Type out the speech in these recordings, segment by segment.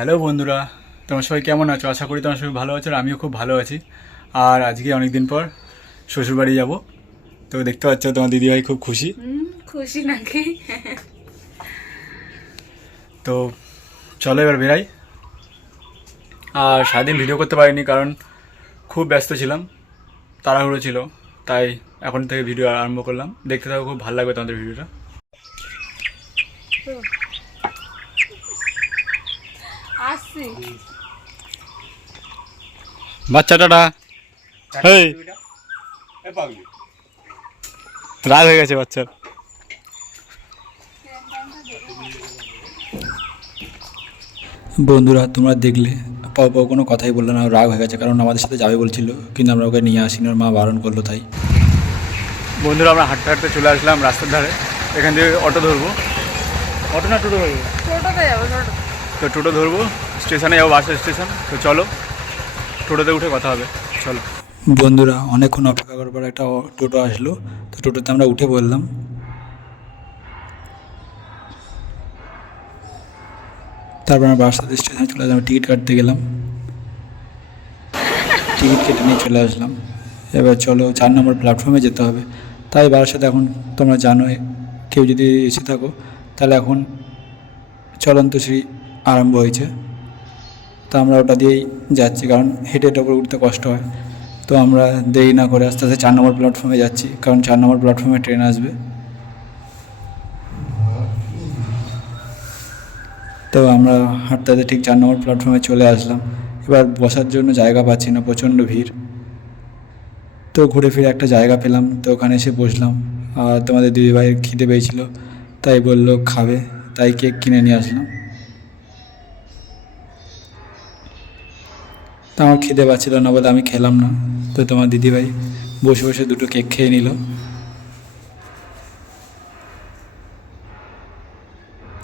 Hello বন্ধুরা, তোমার সবাই কেমন আছো? আশা করি তোমার সবাই ভালো আছো আর আমিও খুব ভালো আছি। আর আজকে অনেক দিন পর শ্বশুরবাড়ি যাব। তো দেখতে পাচ্ছ তোমার দিদিভাই খুব খুশি। খুশি নাকি? তো চলো এবার বেরাই। আর সারাদিন ভিডিও করতে পারিনি কারণ খুব ব্যস্ত ছিলাম, তাড়াহুড়ো ছিল। তাই এখন থেকে ভিডিও আরম্ভ করলাম, দেখতে থাকো, খুব ভালো লাগবে তোমাদের ভিডিওটা। আসছি। বাচ্চাটাটা হেই রাগ হয়ে গেছে বাচ্চার। বন্ধুরা তোমরা দেখলে পাও পাও কোনো কথাই বললো না, রাগ হয়ে গেছে কারণ আমাদের সাথে যাবে বলছিল কিন্তু আমরা ওকে নিয়ে আসিনি, ওর মা বারণ করলো। তাই বন্ধুরা আমরা হাঁটতে হাঁটতে চলে আসলাম রাস্তার ধারে। এখান থেকে অটো ধরবো, অটো না টোটো ধরবো? টোটোতে যাবো। তো টোটো ধরবো, স্টেশনে যাবো, বাস স্টেশন। তো চলো টোটোতে উঠে কথা হবে, চলো। বন্ধুরা অনেকক্ষণ অপেক্ষা করার পর একটা টোটো আসলো, তো টোটোতে আমরা উঠে পড়লাম। তারপর আমরা বারাসাত স্টেশনে চলে আসলাম, টিকিট কাটতে গেলাম, টিকিট কেটে নিয়ে চলে আসলাম। এবার চলো 4 নম্বর প্ল্যাটফর্মে যেতে হবে। তাই বারাসাতে এখন তোমরা জানো, কেউ যদি এসে থাকো তাহলে এখন চলন্ত সিঁড়ি আরম্ভ হয়েছে। তো আমরা ওটা দিয়েই যাচ্ছি কারণ হেঁটে হেঁটে উপরে উঠতে কষ্ট হয়। তো আমরা দেরি না করে আস্তে আস্তে 4 নম্বর প্ল্যাটফর্মে যাচ্ছি কারণ 4 নম্বর প্ল্যাটফর্মে ট্রেন আসবে। তো আমরা হাঁটতে হাঁটতে ঠিক 4 নম্বর প্ল্যাটফর্মে চলে আসলাম। এবার বসার জন্য জায়গা পাচ্ছি না, প্রচণ্ড ভিড়। তো ঘুরে ফিরে একটা জায়গা পেলাম, তো ওখানে এসে বসলাম। আর তোমাদের দিদিভাইয়ের খিদে পেয়েছিল, তাই বললো খাবে, তাই কেক কিনে নিয়ে আসলাম। তো আমার খিদে পাচ্ছিল না বলে আমি খেলাম না। তো তোমার দিদিভাই বসে বসে 2টো কেক খেয়ে নিল।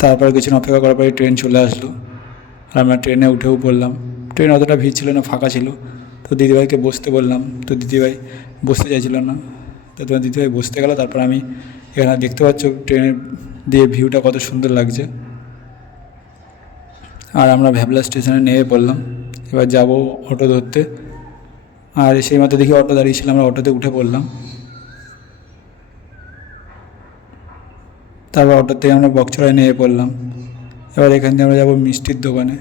তারপর কিছুক্ষণ অপেক্ষা করার পরে ট্রেন চলে আসলো আর আমরা ট্রেনে উঠেও পড়লাম। ট্রেন অতটা ভিড় ছিল না, ফাঁকা ছিল। তো দিদিভাইকে বসতে বললাম, তো দিদিভাই বসতে চাইছিল না। তো তোমার দিদিভাই বসতে গেল। তারপর আমি এখানে দেখতে পাচ্ছ ট্রেনের দিয়ে ভিউটা কত সুন্দর লাগছে। আর আমরা ভ্যাবলা স্টেশনে নেমে পড়লাম, এবার যাব অটো ধরতে। আর সেই মতো দেখি অটো দাঁড়িয়েছিল, আমরা অটোতে উঠে পড়লাম। তারপর অটো থেকে আমরা বকছড়ায় নেমে পড়লাম। এবার এখান থেকে আমরা যাবো মিষ্টির দোকানে।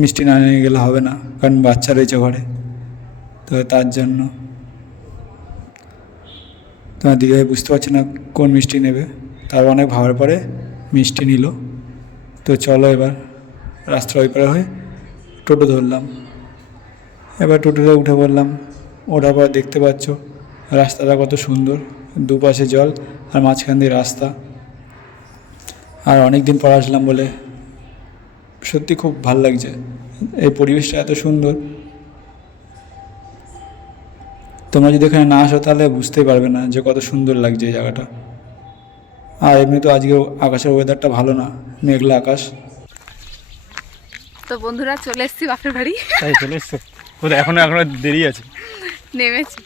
মিষ্টি না নিয়ে গেলে হবে না কারণ বাচ্চা রয়েছে ঘরে, তো তার জন্য। তোমার দিদিভাই বুঝতে পারছি না কোন মিষ্টি নেবে, তারপর অনেক ভাবার পরে মিষ্টি নিল। তো চলো এবার রাস্তার ওই পারে হয়ে টোটো ধরলাম। এবার টোটোতে উঠে পড়লাম। ওঠার পর দেখতে পাচ্ছ রাস্তাটা কত সুন্দর, দুপাশে জল আর মাঝখান দিয়ে রাস্তা। আর অনেক দিন পর আসলাম বলে সত্যি খুব ভাল লাগছে, এই পরিবেশটা এত সুন্দর। তোমরা যদি এখানে না আসো তাহলে বুঝতেই পারবে না যে কত সুন্দর লাগছে এই জায়গাটা। আর এমনি তো আজকে আকাশের ওয়েদারটা ভালো না, মেঘলা আকাশ। তো বন্ধুরা চলে এসেছি বাপের বাড়ি। তাই চলে এসছো? কোথায়? এখনো দেরি আছে। নেমেছি।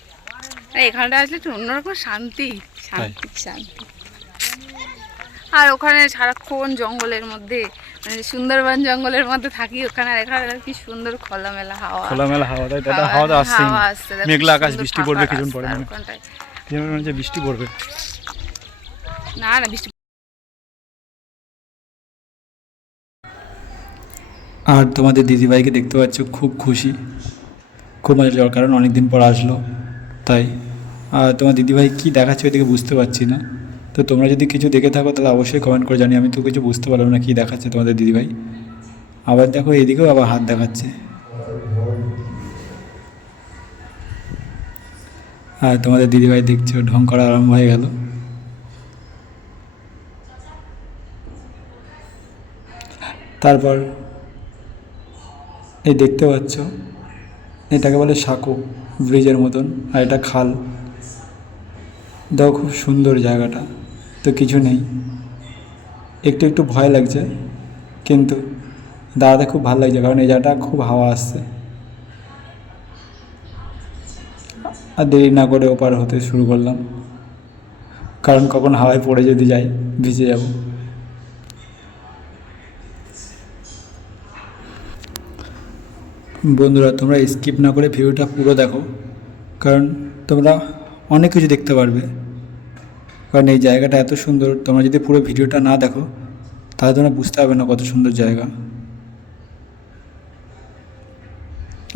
আর এখানটা আসলে একটু অন্যরকম শান্তি, শান্তি শান্তি। আর ওখানে সারাক্ষণ জঙ্গলের মধ্যে, মানে সুন্দরবন জঙ্গলের মধ্যে থাকি ওখানে। আর এখানে কি সুন্দর খোলামেলা হাওয়া, খোলামেলা হাওয়া। তাই এটা হাওয়া তো আসছে, হাওয়া আসছে। মেঘলা আকাশ, বৃষ্টি পড়বে কিছুক্ষণ পরে, মনে হচ্ছে বৃষ্টি পড়বে। না না, বৃষ্টি। আর তোমাদের দিদিভাইকে দেখতে পাচ্ছ খুব খুশি, খুব মজা যাওয়ার কারণ অনেক দিন পর আসলো তাই। আর তোমার দিদিভাই কী দেখাচ্ছে ওইদিকে বুঝতে পারছি না। তো তোমরা যদি কিছু দেখে থাকো তাহলে অবশ্যই কমেন্ট করে জানি, আমি তো কিছু বুঝতে পারলাম না কী দেখাচ্ছে তোমাদের দিদিভাই। আবার দেখো এইদিকেও আবার হাত দেখাচ্ছে। আর তোমাদের দিদিভাই দেখছো ঢং করা আরম্ভ হয়ে গেল। তারপর এই দেখতে পাচ্ছ এটাকে বলে সাঁকো, ব্রিজের মতন, আর এটা খাল। দেখো খুব সুন্দর জায়গাটা। তো কিছু নেই, একটু একটু ভয় লাগছে কিন্তু দাঁড়াতে খুব ভালো লাগছে কারণ এই জায়গাটা খুব হাওয়া আসছে। আর দেরি না করে ওপার হতে শুরু করলাম কারণ কখন হাওয়ায় পড়ে যদি যাই ভিজে যাব। বন্ধুরা তোমরা স্কিপ না করে ভিডিওটা পুরো দেখো, কারণ তোমরা অনেক কিছু দেখতে পারবে। কারণ এই জায়গাটা এত সুন্দর, তোমরা যদি পুরো ভিডিওটা না দেখো তাহলে তোমরা বুঝতে পারবে না কত সুন্দর জায়গা।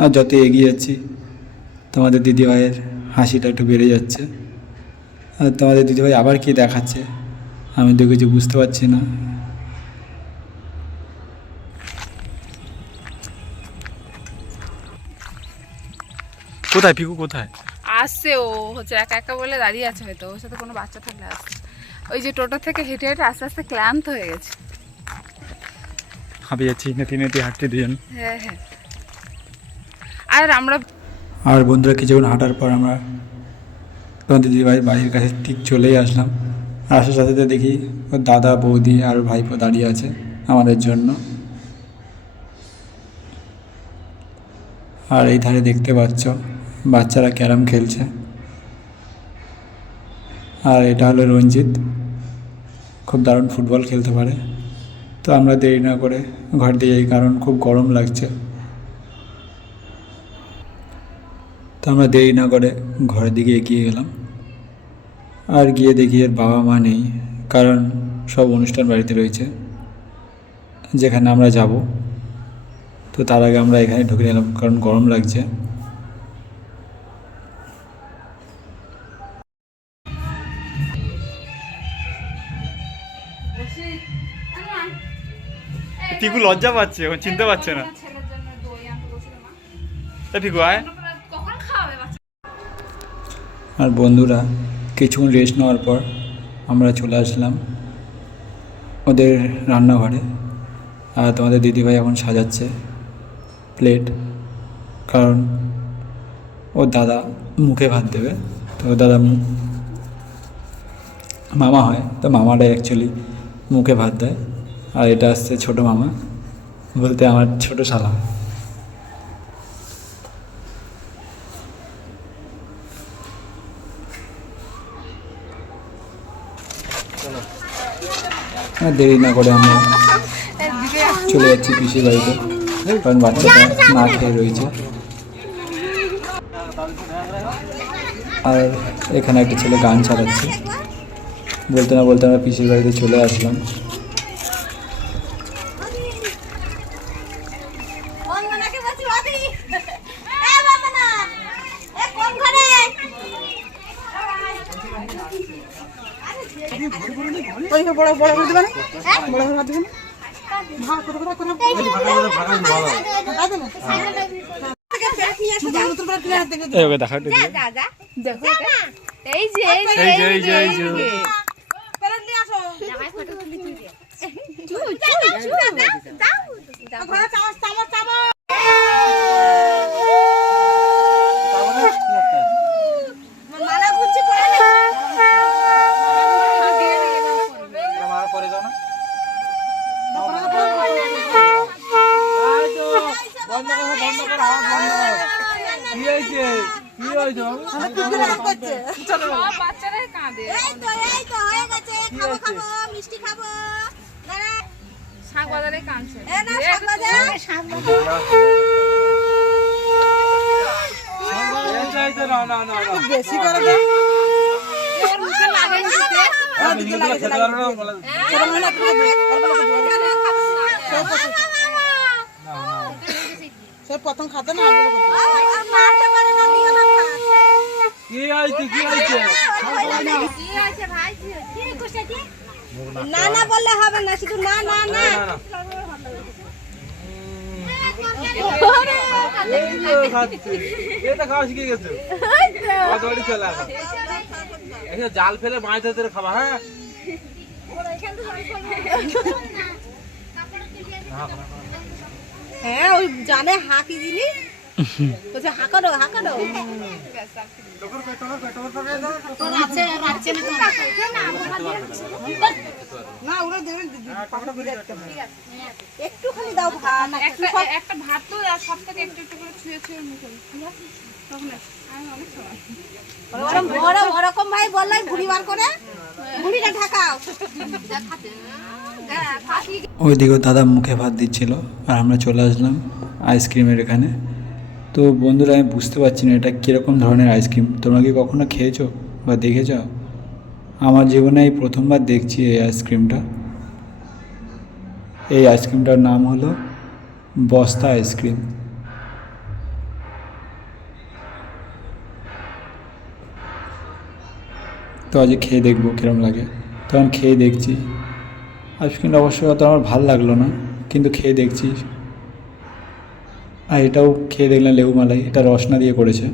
আর যত এগিয়ে যাচ্ছি তোমাদের দিদিভাইয়ের হাসিটা একটু বেড়ে যাচ্ছে। আর তোমাদের দিদিভাই আবার কি দেখাচ্ছে আমি তো কিছু বুঝতে পারছি না। কোথায় পিকু কোথায়? আসছে, ও হচ্ছে একা একা বলে দাঁড়িয়ে আছে, হয়তো ওর সাথে কোনো বাচ্চা থাকলে আসছে। ওই যে টোটো থেকে হেঁটে হেঁটে আস্তে আস্তে ক্লান্ত হয়ে গেছে। হাঁপিয়ে যাচ্ছি, নেতি নেতি হাঁটতে দুজন। হ্যাঁ হ্যাঁ। আর আমরা আর বন্ধুরা কিছুক্ষণ হাঁটার পর আমরা তোমাদের দিদিভাই বাড়ির কাছে ঠিক চলেই আসলাম। আর আসার সাথে সাথে দেখি ওর দাদা বৌদি আর ভাইপো দাঁড়িয়ে আছে আমাদের জন্য। আর এই ধারে দেখতে পাচ্ছ বাচ্চারা ক্যারাম খেলছে। আর এটা হলো রঞ্জিত, খুব দারুণ ফুটবল খেলতে পারে। তো আমরা দেরি না করে ঘর দিয়ে যাই, কারণ খুব গরম লাগছে। তো আমরা দেরি না করে ঘরের দিকে এগিয়ে গেলাম। আর গিয়ে দেখি এর বাবা মা নেই, কারণ সব অনুষ্ঠান বাড়িতে রয়েছে যেখানে আমরা যাব। তো তার আগে আমরা এখানে ঢুকে নিলাম, কারণ গরম লাগছে। পিকু লজ্জা পাচ্ছে, এখন চিনতে পারছে না। পিকু আয়। আর বন্ধুরা কিছুক্ষণ রেস্ট নেওয়ার পর আমরা চলে আসলাম ওদের রান্নাঘরে। আর তোমাদের দিদিভাই এখন সাজাচ্ছে প্লেট, কারণ ওর দাদা মুখে ভাত দেবে। তো ওর দাদা মামা হয়, তো মামাটাই অ্যাকচুয়ালি মুখে ভাত দেয়। আর এটা আসছে ছোটো মামা, বলতে আমার ছোটো শালা। দেরি না করে আমরা চলে যাচ্ছি পিসির বাড়িতে, কারণ বাচ্চাটা না খেয়ে রয়েছে। আর এখানে একটা ছেলে গান চালাচ্ছে। বলতে না বলতে আমরা পিসির বাড়িতে চলে আসলাম। বড় বড় করে দেবে না, বড় করে দেবে না। ভাগ করে করে করে এই ওকে দেখা দিদি। দেখো এই যে এই যে এই যে এই যে প্যারেন্ট নিয়ে আসো। ঘরে চামচ চামচ চামচ। মালা গুচ্ছি পড়ে না। পরে যাও না। বন্ধ করো বন্ধ করো, কি হয়েছে কি হয়েছে? চলো বাচ্চারাই কাঁদে। এই তো হয়ে গেছে। খাবো খাবো মিষ্টি খাবো। দাঁড়া শাক বাজারে কাঁদছে। এ না শাক বাজার শাক বেশি করে দে। ওর মুখে লাগে দিতে। দিকে লাগে দিকে লাগে। ছোট মনে করে দে। সে প্রথম খাতে না আগে করে দে। আর মারতে পারে না নিও না খা। কি হয়েছে কি হয়েছে? কি আছে ভাই কি করছিস? না না বললে হবে না, শুধু না না না। এটা খাওয়া শিখে গেছো? চলে আসা জাল ফেলে মাছ ধরতে খাবা। হ্যাঁ হ্যাঁ ওই জানে হাঁকি দিলি বলছে হাঁকানো হাঁকানো। না ওরা দেবেন একটুখানি দাও ভাত। একটা ভাত তো সব থেকে একটু একটু করে ছুঁয়ে ছুঁয়ে মুখে তখন আমি অনেক সময় ওরকম ভাই বললাই ঘুড়ি বার করে ঘুড়িটা ঢাকাও। ওইদিকেও দাদা মুখে ভাত দিচ্ছিল আর আমরা চলে আসলাম আইসক্রিমের এখানে। তো বন্ধুরা, আমি বুঝতে পারছি না এটা কীরকম ধরনের আইসক্রিম। তোমরা কি কখনো খেয়েছো বা দেখেছো? আমার জীবনে এই প্রথমবার দেখছি এই আইসক্রিমটা। এই আইসক্রিমটার নাম হলো বস্তা আইসক্রিম। তো আজ খেয়ে দেখবো কীরকম লাগে। তখন খেয়ে দেখছি, আইসক্রিমটা অবশ্য অত আমার ভালো লাগলো না, কিন্তু খেয়ে দেখছি। আর এটাও খেয়ে দেখলাম লেবু মালাই, এটা রসনা দিয়ে করেছে।